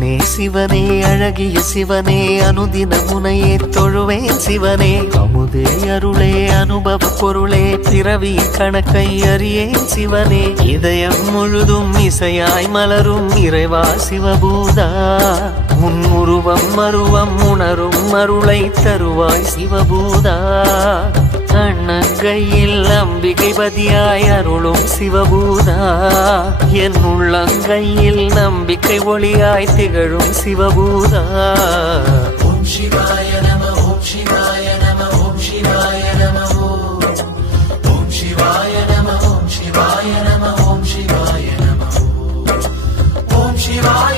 சிவனே சிவனே அழகிய சிவனே அனுதின முனையே தொழுவேன் சிவனே அமுதே அருளே அனுபவ பொருளே பிறவி கணக்கை அறியேன் சிவனே இதயம் முழுதும் இசையாய் மலரும் இறைவா சிவபூதா உன் உருவம் மருவம் உணரும் அருளை தருவாய் சிவபூதா கண்ணங்கையில் அம்பிகை பதியாய் அருளும் சிவபூதா என் உள்ளங்கையில் நம்பிக்கை ஒளியாய் திகழும் சிவபூதா ஓம் சிவாய நம ஓம் சிவாய நம ஓம் சிவாய நம ஓம் சிவாய நம ஓம் சிவாய நம ஓம் சிவாய நம ஓம் சிவாய